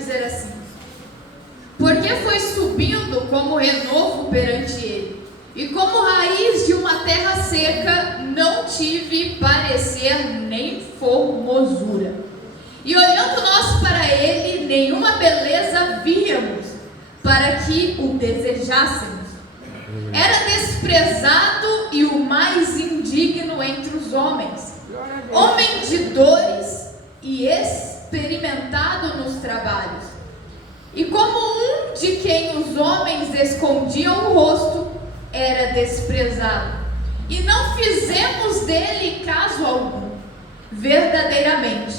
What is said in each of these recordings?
dizer assim: porque foi subindo como renovo perante ele, e como raiz de uma terra seca, não tive parecer nem formosura. E olhando nós para ele, nenhuma beleza víamos, para que o desejássemos. Era desprezado e o mais indigno entre os homens, homem de dores e experimentado nos trabalhos. E como um de quem os homens escondiam o rosto, era desprezado, e não fizemos dele caso algum. Verdadeiramente,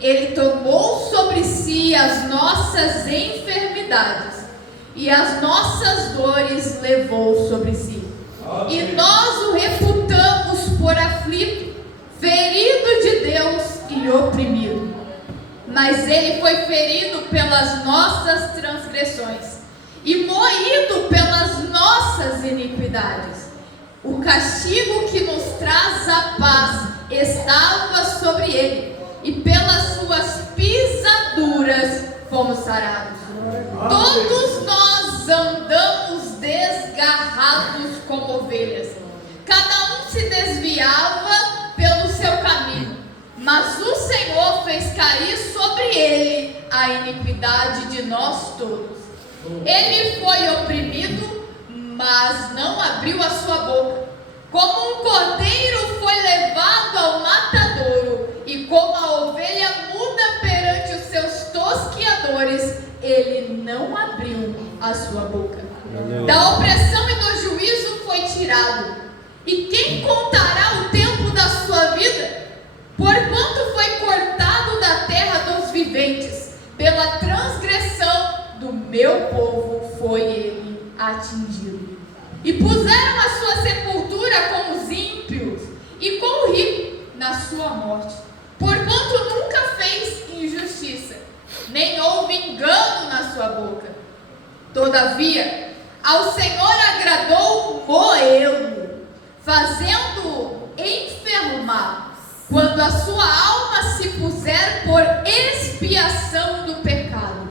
ele tomou sobre si as nossas enfermidades, e as nossas dores levou sobre si. E nós o reputamos por aflito, ferido de Deus e oprimido. Mas ele foi ferido pelas nossas transgressões e moído pelas nossas iniquidades. O castigo que nos traz a paz estava sobre ele, e pelas suas pisaduras fomos sarados. Todos nós andamos desgarrados como ovelhas, cada um se desviava pelo seu caminho, mas o Senhor fez cair sobre ele a iniquidade de nós todos. Ele foi oprimido, mas não abriu a sua boca. Como um cordeiro foi levado ao matadouro, e como a ovelha muda perante os seus tosquiadores, ele não abriu a sua boca. Da opressão e do juízo foi tirado. E quem contará o tempo da sua vida? Porquanto foi cortado da terra dos viventes, pela transgressão do meu povo foi ele atingido. E puseram a sua sepultura com os ímpios, e com o rico na sua morte. Porquanto nunca fez injustiça, nem houve engano na sua boca. Todavia, ao Senhor agradou moê-lo, fazendo-o enfermar, quando a sua alma se puser por expiação do pecado.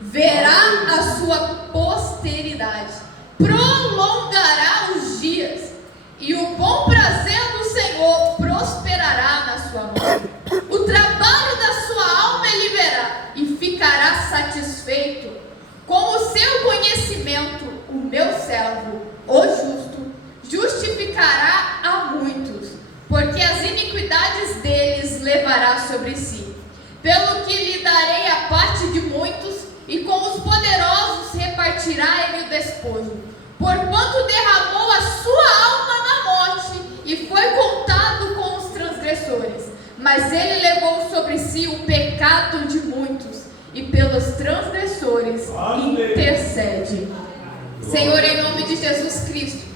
Verá a sua posteridade, prolongará os dias, e o bom prazer do Senhor prosperará na sua mão. O trabalho da sua alma ele verá, e ficará satisfeito. Com o seu conhecimento, o meu servo, o justo, justificará a muitos, porque as iniquidades deles levará sobre si. Pelo que lhe darei a parte de muitos, e com os poderosos repartirá ele o despojo. Porquanto derramou a sua alma na morte, e foi contado com os transgressores. Mas ele levou sobre si o pecado de muitos, e pelos transgressores intercede. Senhor, em nome de Jesus Cristo,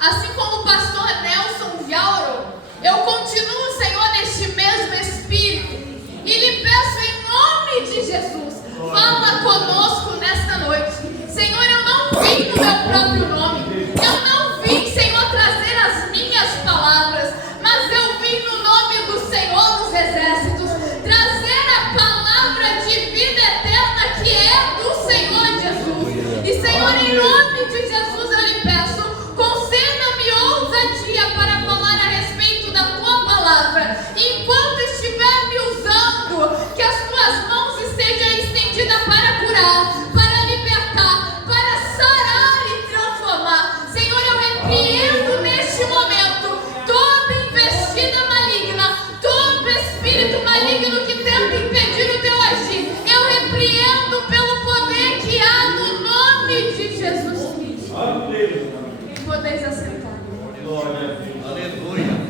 assim como o pastor Nelson já orou, eu continuo, Senhor, neste mesmo espírito, e lhe peço em nome de Jesus, fala conosco nesta noite. Senhor, eu não vim no meu próprio nome, eu não vim, Senhor, trazer as minhas palavras, mas eu vim no nome do Senhor dos Exércitos, trazer a palavra de vida eterna que é do Senhor Jesus. E Senhor, em nome de Jesus eu lhe peço, conceda-me ousadia para falar a respeito da tua palavra, enquanto estiver me usando, que as tuas mãos estejam estendidas para curar, para libertar, para sarar e transformar. Senhor, eu repreendo neste momento toda investida maligna, todo espírito maligno que tenta impedir o teu agir. Eu repreendo pelo poder que há no nome de Jesus Cristo. Amém. E podeis assentar. Glória a Deus. Aleluia.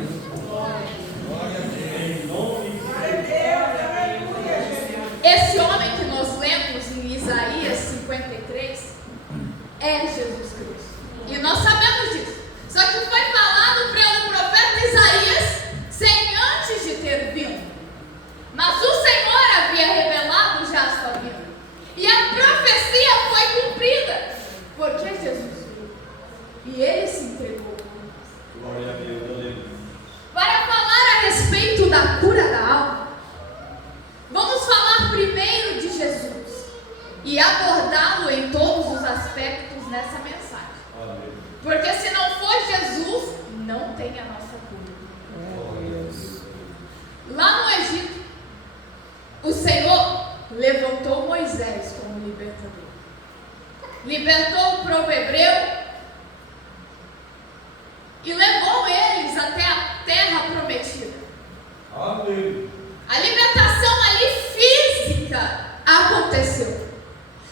Esse homem que nós lemos em Isaías 53 é Jesus Cristo. E nós sabemos disso. Só que foi falado pelo profeta Isaías sem antes de ter vindo. Mas o Senhor havia revelado já a sua vida. E a profecia foi cumprida. Porque Jesus veio. E ele se entregou. Glória a Deus. Aleluia. Para falar a respeito da cura da alma, vamos falar primeiro de Jesus. libertou o povo hebreu e levou eles até a terra prometida. Amém. A libertação ali física aconteceu.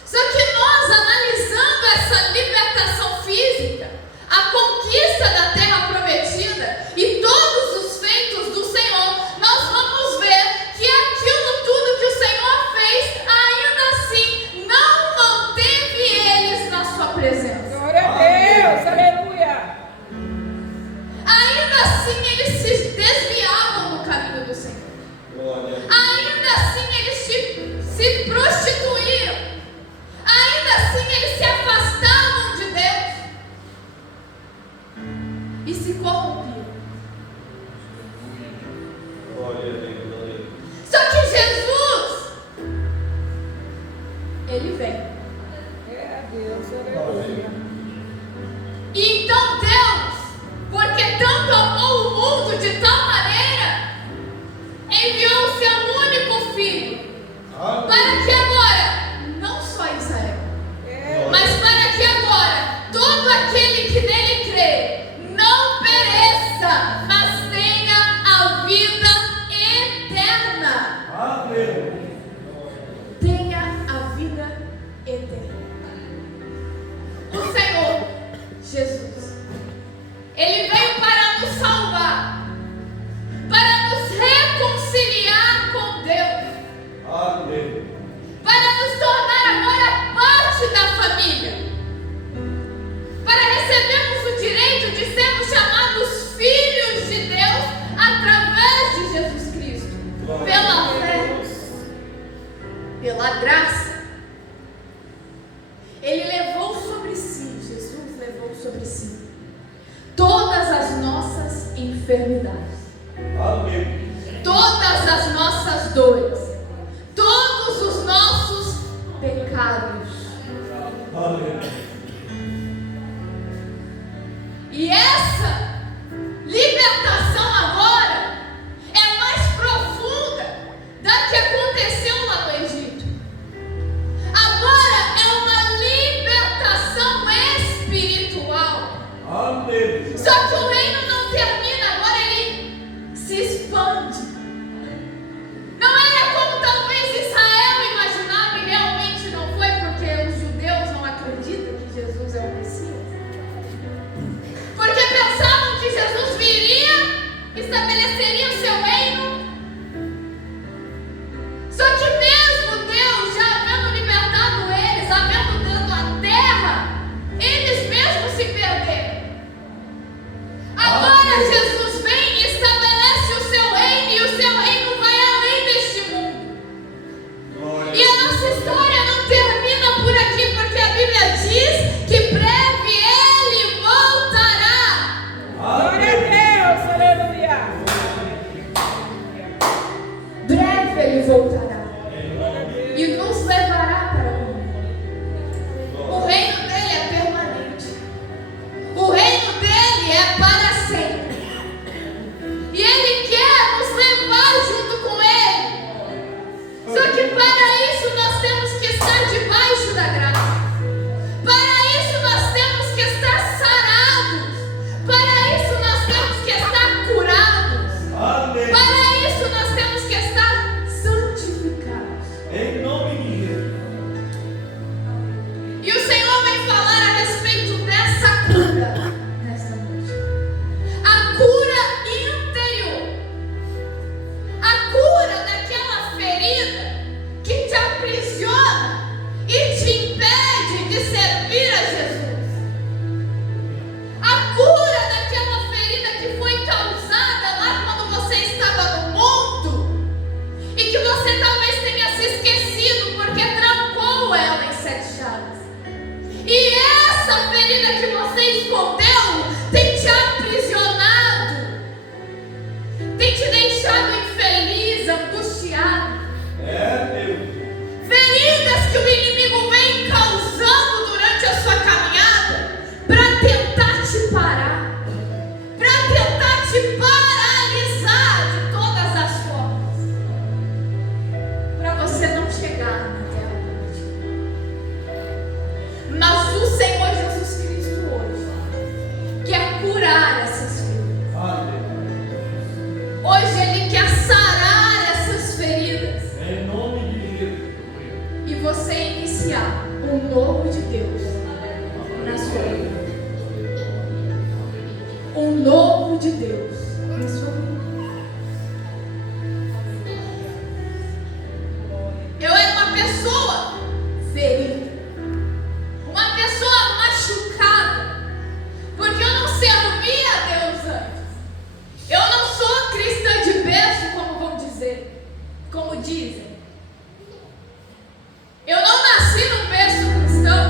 Só que nós, analisando essa libertação física, a conquista da terra prometida e todos os feitos do Senhor, nós vamos ver que aquilo tudo que o Senhor fez, ainda assim, não manteve eles na sua presença. Glória a Deus, aleluia. Ainda assim, eles se desviavam do caminho do Senhor. Glória. Ainda assim, eles se prostituíam. Ainda assim, eles se afastavam de Deus e se corrompiam. Glória a Deus. Aleluia. Só que Jesus, Ele vem. É a Deus, aleluia. E então Deus, porque tanto amou o mundo de tal maneira, enviou o seu único Filho, Amém. para que agora, não só Israel, É, mas para que agora todo aquele que nele crê não pereça, mas tenha a vida eterna. Amém. Tenha a vida eterna. O Senhor Jesus, Ele veio para nos salvar, para nos reconciliar com Deus, Amém. para nos tornar agora parte da família, para recebermos o direito de sermos chamados filhos de Deus através de Jesus Cristo, pela fé, pela graça. Ele levou sobre si, Jesus levou sobre si todas as nossas enfermidades, Amém. todas as nossas dores, todos os nossos pecados. Amém. E essa libertação agora é mais profunda da que aconteceu lá no Egito. Agora é uma libertação espiritual. Amém. Só que o reino não termina, agora ele se expande. Não era Ele quer sarar essas feridas. Em nome de Jesus. E você iniciar um novo de Deus na sua vida. Um novo de Deus na sua vida. Eu era uma pessoa ferida, uma pessoa machucada, porque eu não servia a Deus antes. Eu não sou cristã de berço, como vão dizer, como dizem. Eu não nasci num berço cristão.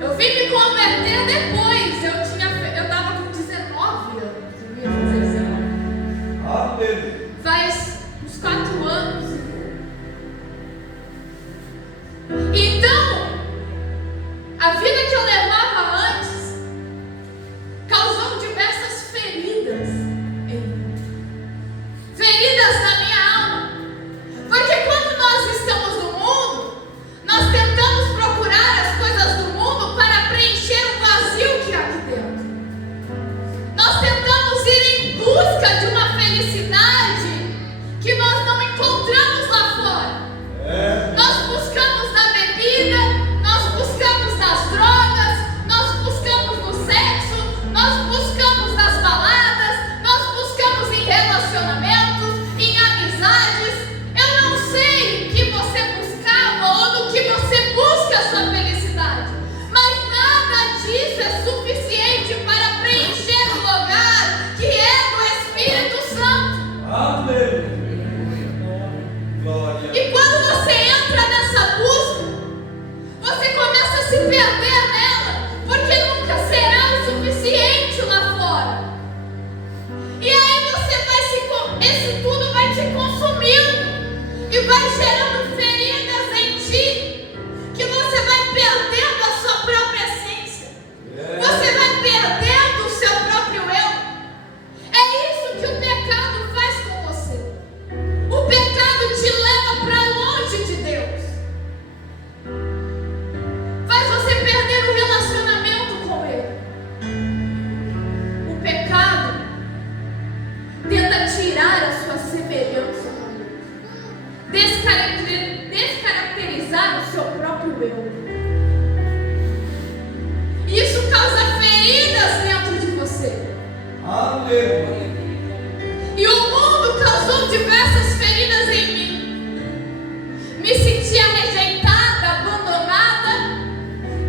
Eu vim me converter depois. Eu estava com 19 anos. Eu ia fazer 19. Amém. Faz uns 4 anos. Então, a vida que eu levava antes causou diversas feridas em mim. Feridas na minha alma. Porque quando nós estamos no mundo, nós tentamos procurar as coisas do mundo para preencher o vazio que há aqui dentro. Nós tentamos ir em busca de uma felicidade que nós não encontramos lá fora. Nós buscamos na bebida, nós buscamos nas drogas, nós buscamos no sexo, nós buscamos nas baladas, nós buscamos em relacionamentos, em amizades. Eu não sei o que você buscava ou no que você busca a sua felicidade, mas nada disso é suficiente para preencher o lugar que é do Espírito Santo. Amém. Glória. E quando você entra nessa busca, você começa a se perder nela, porque nunca será o suficiente lá fora. E aí esse tudo vai te consumindo e vai gerando feridas em ti, que você vai perdendo a sua própria essência. Você vai perdendo o seu próprio eu. É isso que o pecado faz com você. O pecado te leva para longe de Deus. Faz você perder o relacionamento com Ele. O pecado tenta tirar a sua semelhança com Deus. Descaracterizar o seu próprio eu. E isso causa feridas dentro de você. Amém. E o mundo causou diversas feridas em mim. Me sentia rejeitada, abandonada.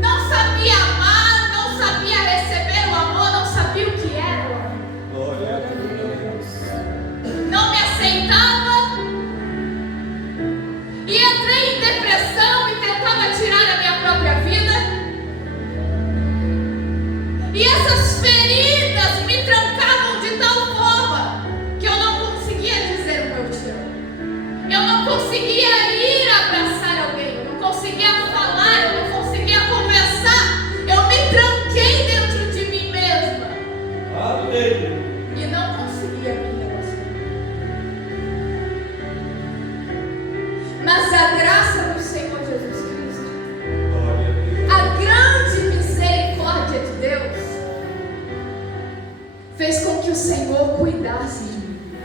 Não sabia amar, não sabia receber o amor, não sabia o que era o amor. Glória a Deus. Não me aceitava. E entrei em depressão e tentava tirar a minha própria vida. E essas feridas me trancavam de tal forma que eu não conseguia dizer o meu te amo. Eu não conseguia ir abraçar alguém, eu não conseguia falar, eu não conseguia conversar. Eu me tranquei dentro de mim mesma Amém. e não conseguia me relacionar. Mas a graça do Senhor Jesus Cristo, Glória a Deus. a grande misericórdia de Deus, fez com que o Senhor cuidasse de mim.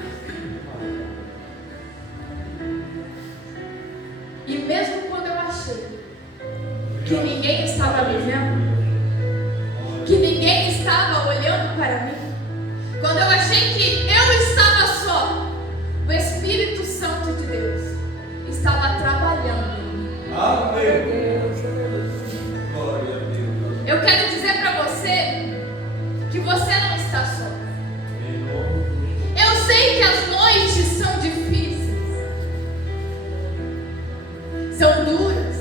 E mesmo quando eu achei que ninguém estava me vendo, que ninguém estava olhando para mim, quando eu achei que eu estava só, o Espírito Santo de Deus estava trabalhando em mim. Amém. Glória a Deus. Eu quero dizer para você que você não está só. Em nome de Jesus. Eu sei que as noites são difíceis, são duras.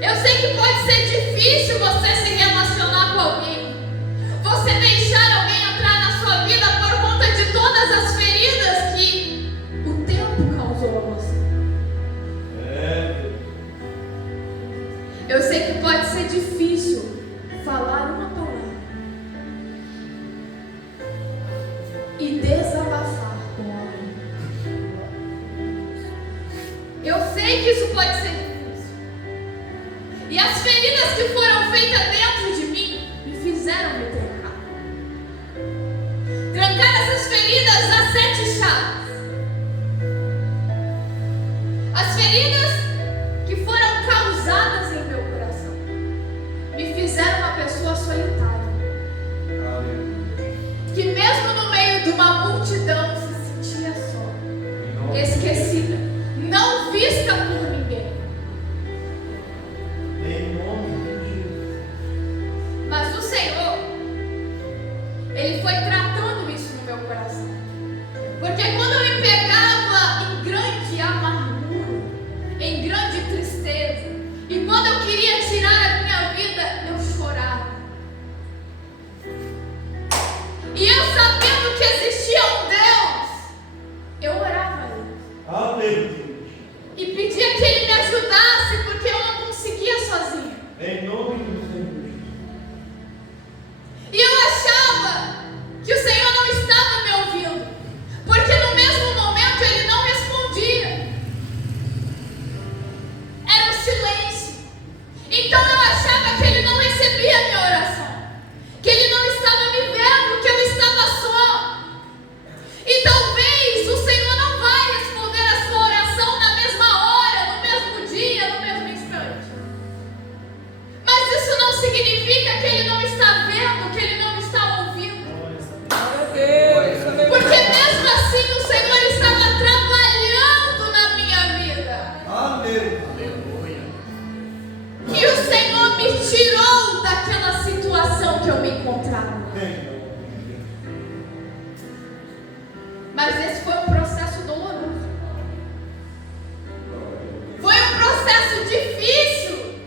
Eu sei que pode ser difícil você se relacionar com alguém, você deixar alguém entrar na sua vida por conta de todas as feridas que o tempo causou a você. Eu sei que pode ser difícil falar uma palavra e desabafar com alguém. Eu sei que isso pode ser difícil. E as feridas que foram feitas dentro de mim me fizeram me trancar. Trancar essas feridas feridas que foram causadas em meu coração me fizeram uma pessoa solitária, que mesmo no meio de uma multidão se sentia só, esquecida, não vista por ninguém. Mas o Senhor, Ele foi tratando isso no meu coração. Porque quando eu me pegava em grande amargura, em grande tristeza, e quando eu queria tirar a minha vida, eu chorava. E eu, sabendo que existia um Deus, eu orava a Ele. E pedia que Ele me ajudasse, porque eu não conseguia sozinha. Em nome do Senhor. E eu achava que o Senhor não estava me ouvindo, porque no mesmo momento Ele não respondia. Era um silêncio. Então eu achava que Ele não recebia a minha oração, que Ele não estava me vendo, que eu estava só. E talvez o Senhor não vai responder a sua oração na mesma hora, no mesmo dia, no mesmo instante. Mas isso não significa que Ele não está vendo, que Ele não está ouvindo. Porque mesmo assim o Senhor estava trabalhando na minha vida. Aleluia. E o Senhor me tirou daquela situação que eu me encontrava. Mas esse foi um processo doloroso. Foi um processo difícil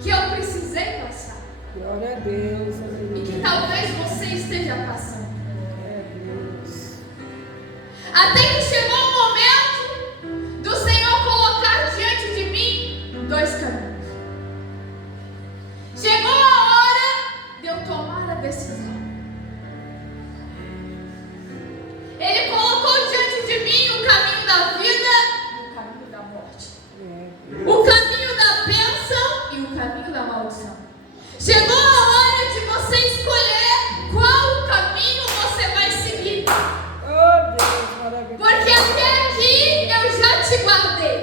que eu precisei passar. Glória a Deus. E que talvez você esteja passando. Glória a Deus. Até que chegou o momento do Senhor colocar diante de mim dois caminhos. Chegou a hora de eu tomar a decisão. Ele colocou diante de mim o caminho da vida e o caminho da morte. O caminho da bênção e o caminho da maldição. Chegou a hora de você escolher qual caminho você vai seguir. Oh, Deus, maravilhoso. Porque até aqui eu já te guardei.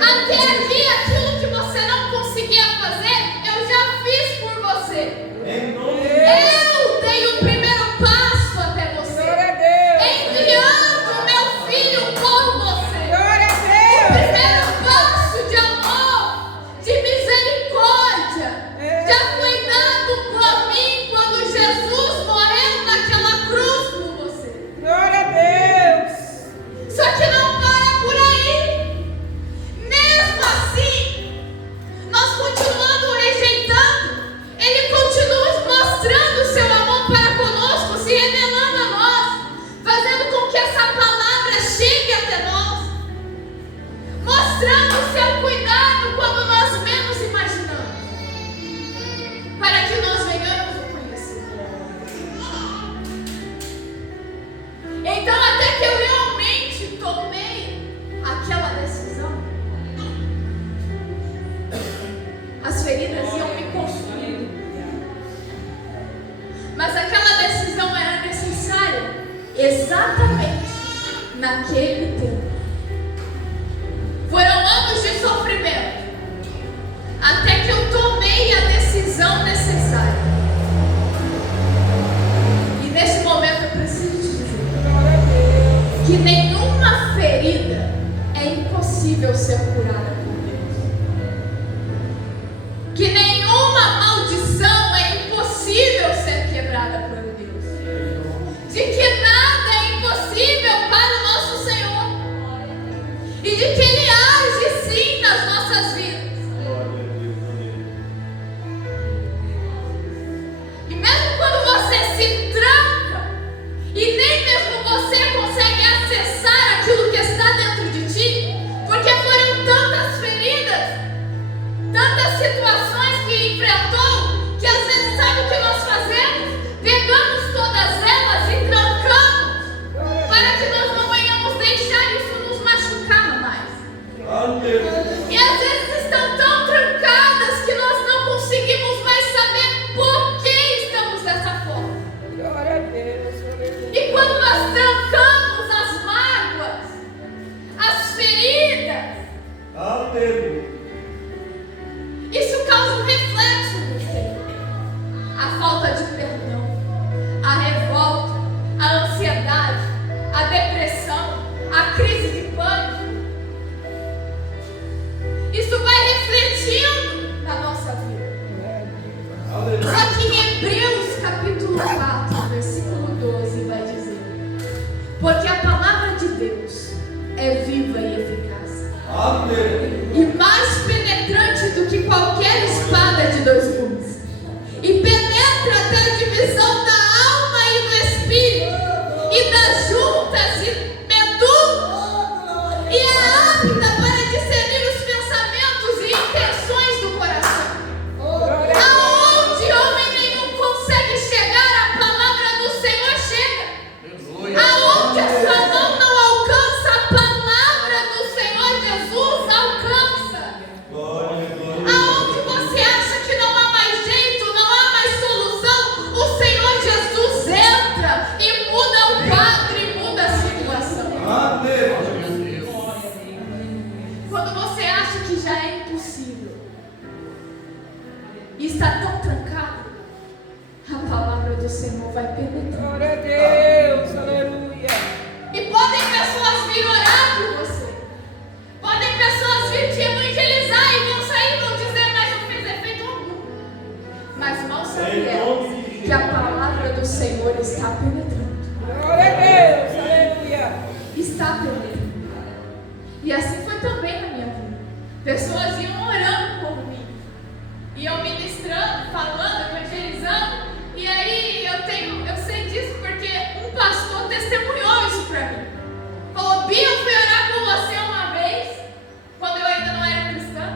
Até aqui aquilo que você não conseguia fazer, eu já fiz por você. Em nome Eu dei o primeiro passo até você, Glória a Deus. enviando o meu filho por você. Glória a O Deus. primeiro passo de amor, de misericórdia, já foi dado por mim quando Jesus morreu naquela cruz por você. Glória a Deus. Só que não para por aí. Mesmo assim, nós continuando rejeitando, Ele continua mostrando o seu amor para conosco, se revelando a nós, fazendo com que essa palavra chegue até nós, mostrando o seu cuidado quando nós menos imaginamos, para que nós venhamos o conhecer. Então, até que eu realmente tomei aquela decisão, as feridas iam me consumindo. Mas aquela decisão era necessária exatamente naquele tempo. Foram anos de sofrimento até que eu tomei a decisão necessária. E nesse momento eu preciso te dizer Glória a Deus. que nenhuma ferida é impossível ser curada por Deus. Que nenhuma maldição é impossível ser quebrada por Deus. De que nada é impossível para o nosso Senhor. E de que Ele age sim nas nossas vidas. Glória a Deus. E mesmo quando você se tranca e nem mesmo você consegue acessar aquilo que está dentro de ti, porque foram tantas feridas, tantas situações que enfrentou, que às vezes sabe o que nós fazemos? Pegamos é viva e eficaz. Aleluia. E mais penetrante do que qualquer espada de dois gumes. E penetra até a divisão da alma e do espírito, e das juntas e medulas, e é apta para discernir os pensamentos e intenções do coração. Aonde homem nenhum consegue chegar, a palavra do Senhor chega. Aonde a sua mão não alcança, a palavra do Senhor Jesus alcança. Glória, glória. Aonde você acha que não há mais jeito, não há mais solução, o Senhor Jesus entra e muda o quadro e muda a situação. Aleluia. Quando você acha que já é impossível e está tão trancado, a palavra do Senhor vai penetrar. Glória a Deus, aleluia. E podem pessoas vir orar por você. Podem pessoas vir te evangelizar e vão sair e vão dizer, mas não fez efeito algum. Mas mal sabe elas que a palavra do Senhor está penetrando. Glória a Deus, aleluia. Está penetrando. E assim foi também na minha vida. Pessoas iam orando por mim. Iam ministrando, falando, evangelizando. E aí eu sei disso porque um pastor testemunhou isso para mim. Falou, Bia, eu fui orar por você uma vez, quando eu ainda não era cristã.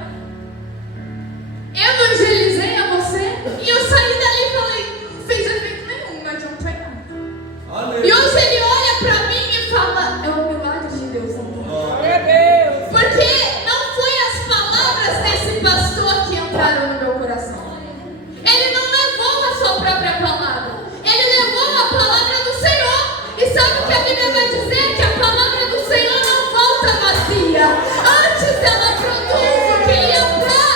Evangelizei a você e eu saí dali e falei, não fez efeito nenhum, não adiantou em nada. Aleluia. E hoje ele olha para mim e fala, é um milagre de Deus, amor. Glória a Deus. Porque não foi as palavras desse pastor que entraram no meu coração. Ele não levou a sua própria palavra. Ele levou a palavra do Senhor. E sabe o que a Bíblia vai dizer? Que a palavra do Senhor não volta vazia. Antes ela produz o que ele entrar.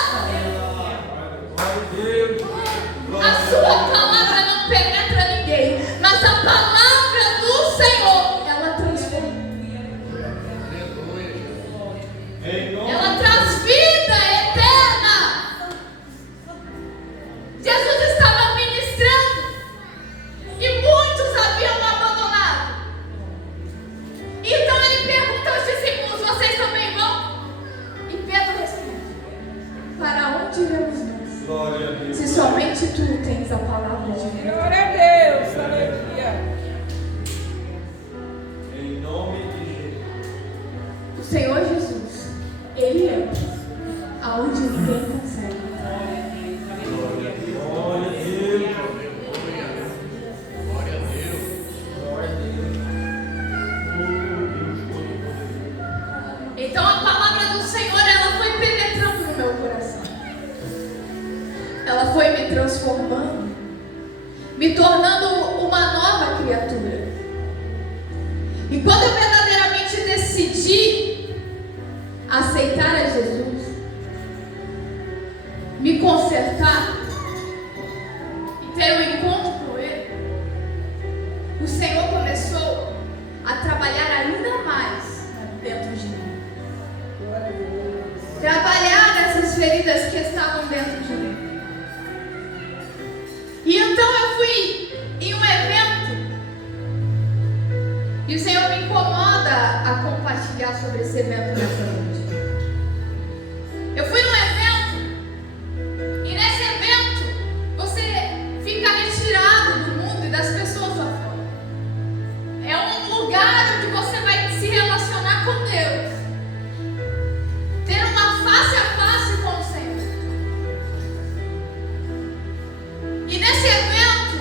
A sua palavra não penetra ninguém. Mas a palavra do Senhor, ela transforma. Em nome Ela traz vida eterna. Jesus estava ministrando e muitos haviam abandonado. Então ele pergunta aos discípulos, vocês também vão? E Pedro responde, para onde iremos nós? glória a Deus. Se somente tu tens a palavra de Deus. Glória a Deus, aleluia. Em nome de Jesus. O Senhor Jesus, Ele entra aonde ninguém consegue. Glória a Deus. Glória a Deus. Glória a Deus. Oh, Deus todo-poderoso. Então a palavra do Senhor, ela foi penetrando no meu coração. Ela foi me transformando, me tornando uma nova criatura. E quando eu verdadeiramente decidi aceitar a Jesus, me consertar e ter um encontro com Ele, o Senhor começou a trabalhar ainda mais dentro de mim. Glória a Deus. Trabalhar essas feridas que estavam dentro de mim. E então eu fui em um evento e o Senhor me incomoda a compartilhar sobre esse evento nessa noite. Eu fui num evento e nesse evento você fica retirado do mundo e das pessoas lá fora. É um lugar onde você vai se relacionar com Deus, ter uma face a face com o Senhor. E nesse evento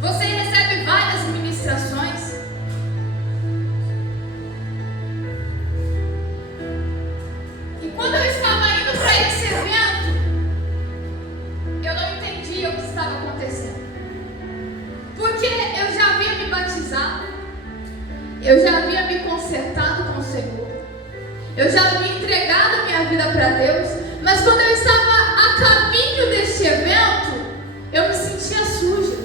você recebe várias ministrações. E quando eu estava indo para esse evento, eu não entendia o que estava acontecendo. Porque eu já havia me batizado, eu já havia me consertado com o Senhor, eu já havia entregado a minha vida para Deus, mas quando eu estava a caminho deste evento, eu me sentia suja,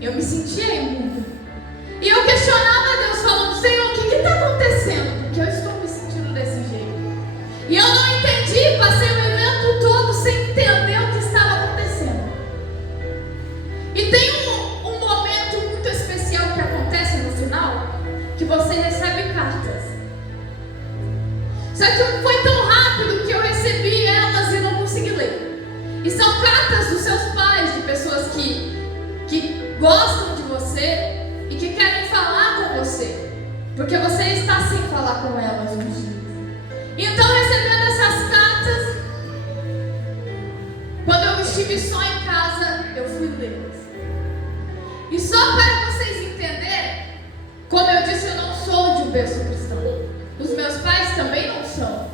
eu me sentia imunda. E eu questionava a Deus, falando, Senhor, o que está acontecendo? Porque eu estou me sentindo desse jeito. E eu não entendi, passei o evento todo sem entender o que estava acontecendo. E tem um momento muito especial que acontece no final, que você recebe Só que foi tão rápido que eu recebi elas e não consegui ler. E são cartas dos seus pais, de pessoas que gostam de você e que querem falar com você, porque você está sem falar com elas uns dias. Então, recebendo essas cartas, quando eu estive só em casa, eu fui lê-las. E só para vocês entenderem, como eu disse, eu não sou de um berço cristão. Os meus pais também não são.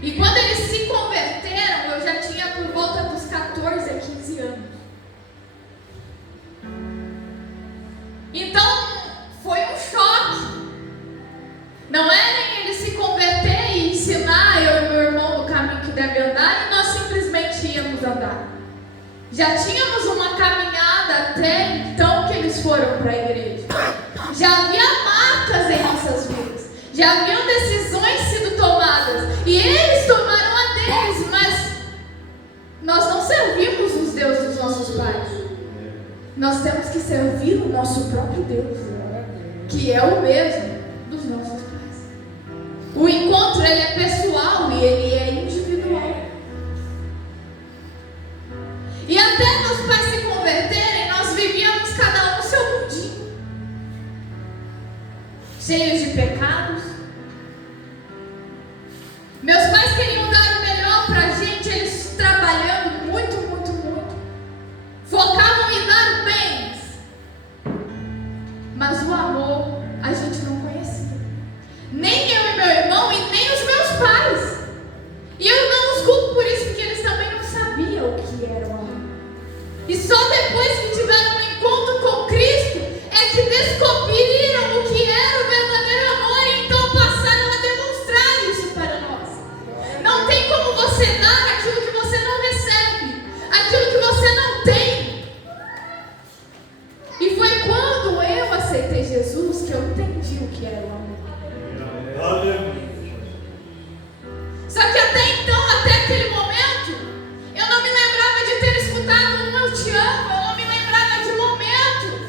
E quando eles se converteram, eu já tinha por volta dos 14 a 15 anos. Então, foi um choque. Não é nem eles se converter e ensinar eu e meu irmão no caminho que deve andar, e nós simplesmente íamos andar. Já tínhamos uma caminhada até então que eles foram para a igreja. Já havia marcas em nossas vidas. Já haviam decisões sido tomadas. E eles tomaram a deles, mas nós não servimos os deuses dos nossos pais. Nós temos que servir o nosso próprio Deus, que é o mesmo dos nossos pais. O encontro, ele é pessoal e ele é individual. E até meus pais se converterem, nós vivíamos cada um seu mundinho, cheios de pecados. Meus pais queriam dar o melhor pra gente, eles trabalhando muito, muito, muito. Focavam em dar bens. Mas o amor a gente não conhecia. Nem eu e meu irmão e nem os meus pais. E eu não os culpo por isso, porque eles também não sabiam o que era o amor. E só depois que tiveram um encontro com Cristo é que descobriram o que era o verdadeiro amor, e então passaram a demonstrar isso para nós. Não tem como você dar aquilo que você não recebe, aquilo que você não tem. E foi quando eu aceitei Jesus que eu entendi o que era o amor. Só que até então, até aquele momento, eu não me lembrava de ter escutado um "eu te amo", eu não me lembrava de momentos.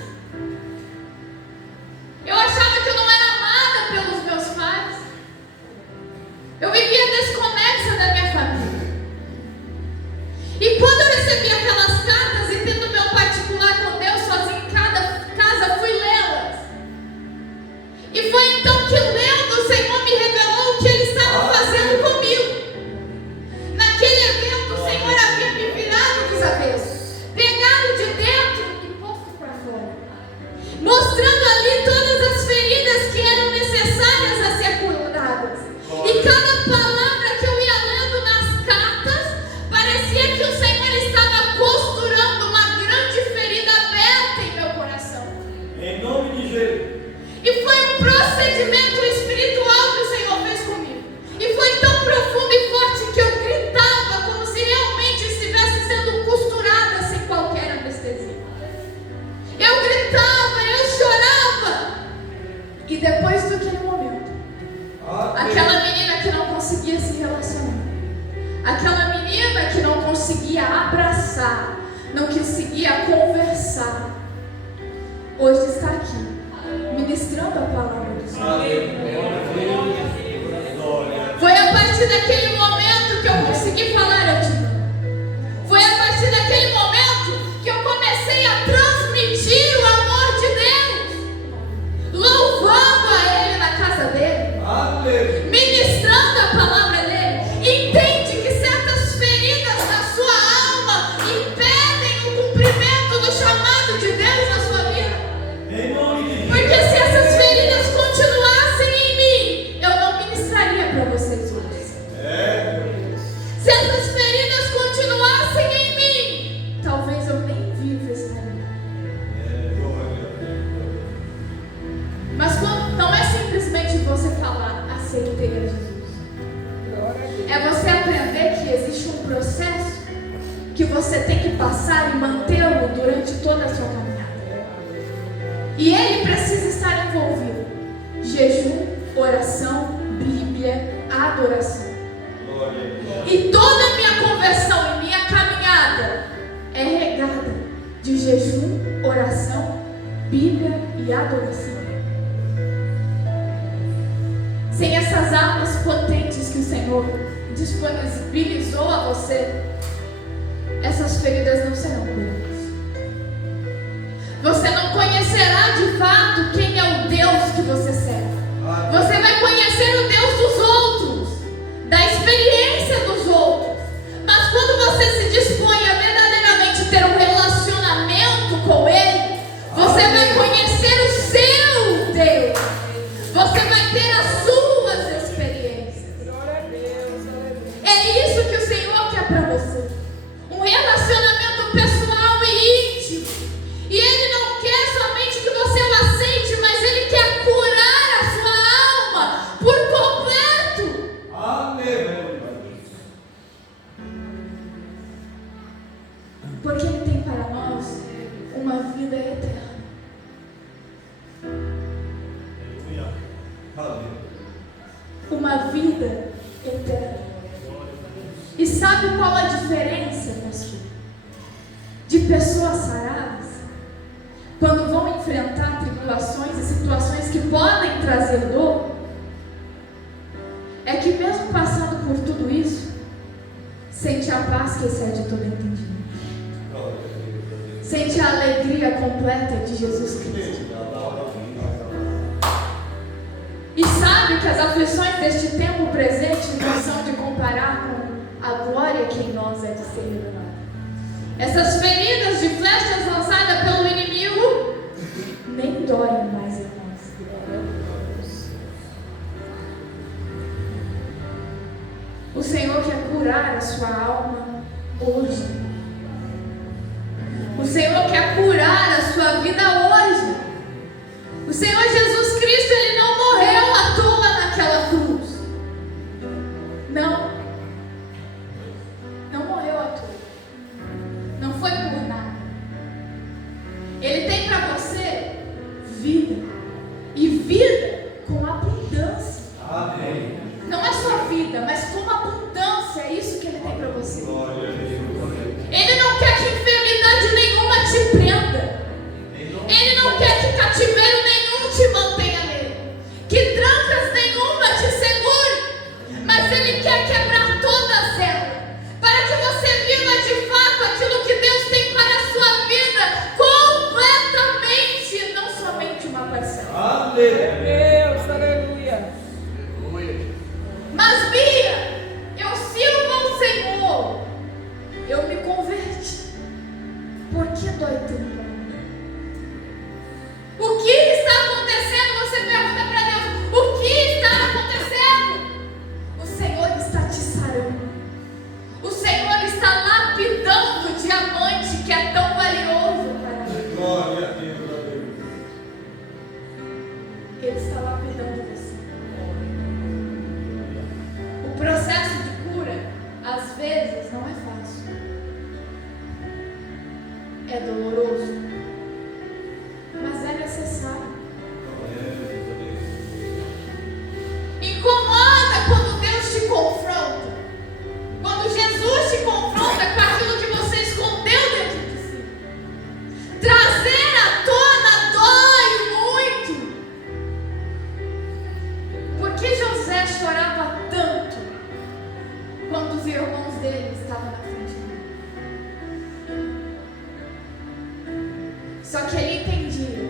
Eu achava que eu não era amada pelos meus pais. Eu vivia desconexa da minha família. E quando eu recebi aquelas cartas e tendo meu particular com Deus sozinho em cada casa, fui lê-las. E foi então que lendo o Senhor me revelou o que Ele estava fazendo comigo. Naquele evento o Senhor havia me virado dos avessos, pegado de dentro e posto para fora, mostrando ali todas as feridas que eram necessárias a ser curadas. E cada palavra que eu ia lendo nas cartas, parecia que o Senhor estava costurando uma grande ferida aberta em meu coração. Em nome de Jesus. E foi um procedimento espiritual que o Senhor fez comigo. E foi tão profundo e forte que eu gritava como se realmente estivesse sendo costurada sem qualquer anestesia. Eu gritava, eu chorava. E depois daquele momento, aquela menina que não conseguia se relacionar, aquela menina que não conseguia abraçar, não conseguia conversar, hoje está aqui, ministrando a palavra do Senhor. Foi a partir daquele momento que eu consegui falar a ti. Foi a partir daquele momento que eu comecei a transmitir o amor de Deus, louvando a Ele na casa dele, ministrando a palavra dele. Entende que certas feridas na sua alma impedem o cumprimento do chamado de Deus na sua vida? Em nome de Jesus. Porque se essas feridas continuassem em mim, eu não ministraria para vocês hoje. Se essas feridas continuassem em mim, talvez eu nem viva estaria. Mas não é simplesmente você falar, aceitei a Jesus. É você aprender que existe um processo que você tem que passar e mantê-lo durante toda a sua caminhada. E ele precisa estar envolvido. Jejum, oração, Bíblia, adoração. E toda a minha conversão e minha caminhada é regada de jejum, oração, Bíblia e adoração. Sem essas armas potentes que o Senhor disponibilizou a você, essas feridas não serão curadas. Você não conhecerá de fato quem é o Deus que você serve. Você vai conhecer o Deus dos outros, da experiência dos outros. Mas quando você se dispõe a verdadeiramente ter um relacionamento com Ele, você vai conhecer o seu Deus. Você vai ter as suas experiências. Glória a Deus, aleluia. É isso que o Senhor quer para você. Um relacionamento pessoal e íntimo. E Ele não quer somente que você o aceite, mas Ele quer curar a sua alma por completo. Amém. Porque Ele tem para nós uma vida eterna. Uma vida eterna. E sabe qual a diferença, pastor? De pessoas saradas, quando vão enfrentar tribulações e situações que podem trazer dor, é que mesmo passando por tudo isso, sente a paz que excede todo entendimento. Sente a alegria completa de Jesus Cristo. E sabe que as aflições deste tempo presente não são de comparar com a glória que em nós é de ser revelada. Essas feridas de flechas lançadas pelo inimigo nem doem mais em nós. O Senhor quer curar a sua alma hoje. O Senhor quer curar a sua vida hoje. O Senhor Jesus Cristo, Ele não morreu à toa naquela cruz. Não. Não morreu à toa. Não foi por nada. Ele tem para você vida. E vida com abundância. Amém. Não é só vida, mas com abundância. É isso que Ele tem para você. Ele não quer que enfermidade nenhuma te prenda. Ele não quer que cativeiro nenhum te mantenha nele. Que trancas nenhuma te segure. Mas Ele quer quebrar todas elas. Para que você viva de fato aquilo que Deus tem para a sua vida. Completamente. Não somente uma parcela. Deus, aleluia. Mas Bia, eu sirvo ao Senhor. Eu me converti. Por que dói tanto? O que está acontecendo? Você pergunta para Deus: o que está acontecendo? O Senhor está te sarando. O Senhor está lapidando o diamante que é tão valioso para Ele. Glória a Deus. Ele está lapidando você. O processo de cura, às vezes, não é fácil. É doloroso. Mas é necessário. Incomoda quando Deus te confronta. Quando Jesus te confronta com aquilo que você escondeu dentro de si. Trazer à tona dói muito. Por que José chorava tanto quando os irmãos dele estavam na frente dele? Só que ele entendia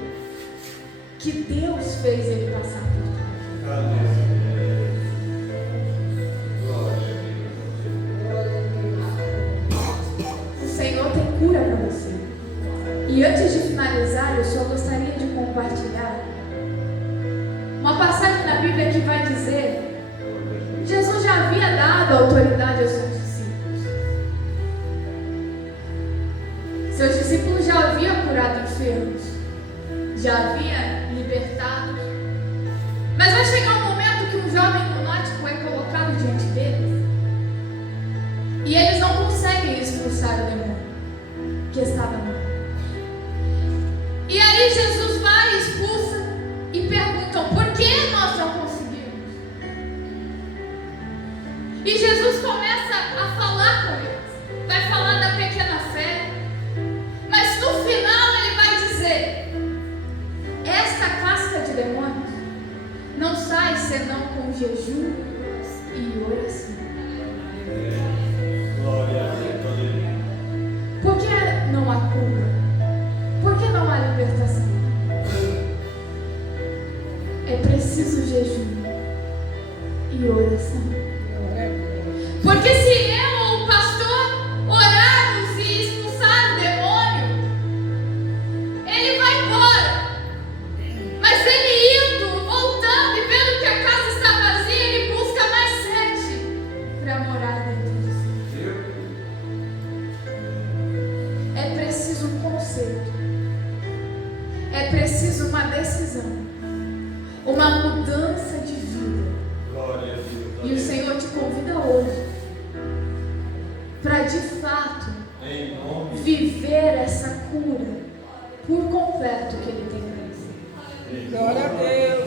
que Deus fez ele passar por tudo. O Senhor tem cura para você. E antes de finalizar, eu só gostaria de compartilhar uma passagem na Bíblia que vai dizer: Jesus já havia dado autoridade aos seus discípulos. Seus discípulos já haviam curado enfermos, já havia libertado. Mas vai chegar um momento que um jovem lunático é colocado diante deles e eles não conseguem expulsar o demônio que estava nele. E aí Jesus vai, expulsa e perguntam: por que nós não conseguimos? E Jesus começa a falar com eles, vai falar da pequena fé, mas no final ele vai dizer: esta casca de demônios não sai senão com jejum e oração. Glória a Deus. Aleluia. Por que não há cura? Por que não há libertação? É preciso jejum e oração. Porque se eu ou o pastor orarmos e expulsar o demônio, ele vai embora. Mas ele indo, voltando e vendo que a casa está vazia, ele busca mais 7 para morar dentro de si. É preciso um conserto. É preciso uma decisão. Uma mudança de vida. Glória a Deus. E o Senhor te convida hoje para de fato Em nome de viver essa cura por completo que Ele tem para você. Glória a Deus.